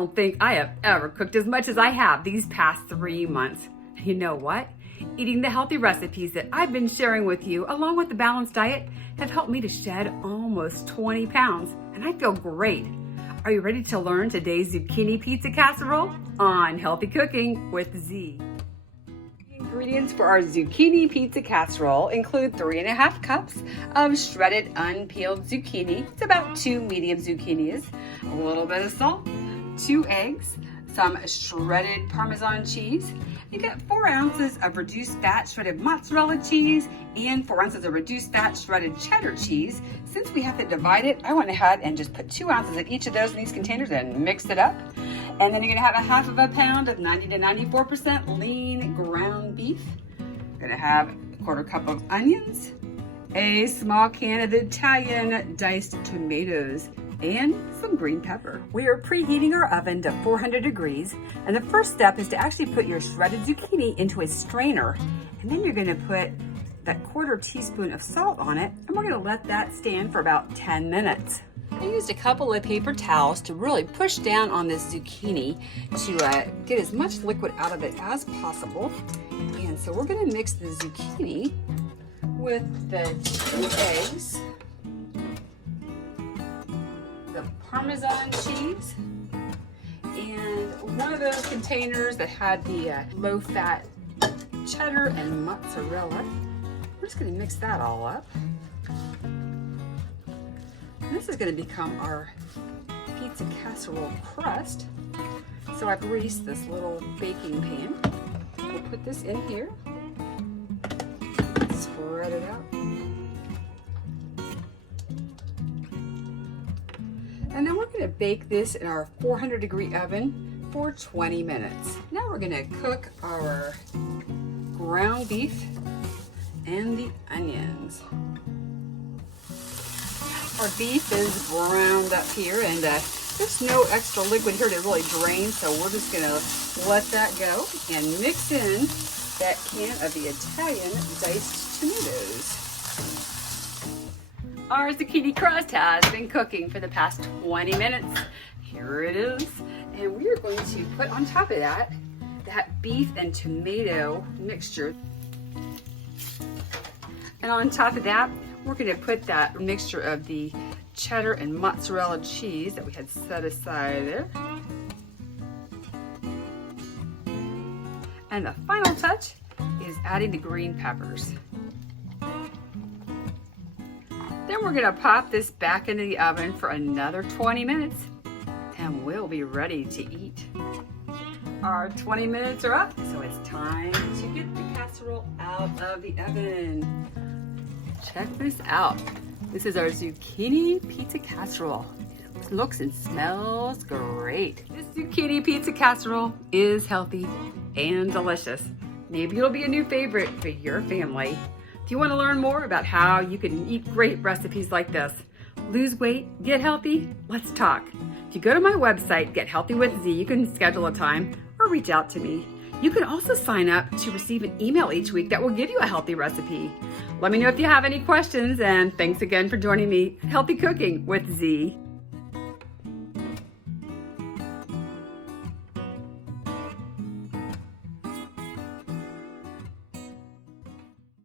don't think I have ever cooked as much as I have these past 3 months. You know what? Eating the healthy recipes that I've been sharing with you, along with the balanced diet, have helped me to shed almost 20 pounds, and I feel great. Are you ready to learn today's zucchini pizza casserole on Healthy Cooking with Z? Ingredients for our zucchini pizza casserole include 3½ cups of shredded unpeeled zucchini. It's about 2 medium zucchinis, a little bit of salt, 2 eggs, some shredded parmesan cheese. You get 4 ounces of reduced fat shredded mozzarella cheese and 4 ounces of reduced fat shredded cheddar cheese. Since we have to divide it, I went ahead and just put 2 ounces of each of those in these containers and mixed it up. And then you're gonna have 1/2 pound of 90 to 94% lean ground beef. You're gonna have 1/4 cup of onions, a small can of Italian diced tomatoes, and some green pepper. We are preheating our oven to 400 degrees, and the first step is to actually put your shredded zucchini into a strainer, and then you're gonna put that 1/4 teaspoon of salt on it, and we're gonna let that stand for about 10 minutes. I used a couple of paper towels to really push down on this zucchini to get as much liquid out of it as possible. And so we're gonna mix the zucchini with the 2 eggs, the Parmesan cheese, and one of those containers that had the low-fat cheddar and mozzarella. We're just going to mix that all up. And this is going to become our pizza casserole crust. So I've greased this little baking pan. We'll put this in here, spread it out. And then we're going to bake this in our 400-degree oven for 20 minutes. Now we're going to cook our ground beef and the onions. Our beef is browned up here, and there's no extra liquid here to really drain, so we're just going to let that go and mix in that can of the Italian diced tomatoes. Our zucchini crust has been cooking for the past 20 minutes. Here it is. And we are going to put on top of that beef and tomato mixture. And on top of that, we're going to put that mixture of the cheddar and mozzarella cheese that we had set aside there. And the final touch is adding the green peppers. Then we're gonna pop this back into the oven for another 20 minutes and we'll be ready to eat. Our 20 minutes are up, so it's time to get the casserole out of the oven. Check this out. This is our zucchini pizza casserole. It looks and smells great. This zucchini pizza casserole is healthy and delicious. Maybe it'll be a new favorite for your family. If you want to learn more about how you can eat great recipes like this, lose weight, get healthy, let's talk. If you go to my website, Get Healthy with Z, you can schedule a time or reach out to me. You can also sign up to receive an email each week that will give you a healthy recipe. Let me know if you have any questions, and thanks again for joining me, Healthy Cooking with Z.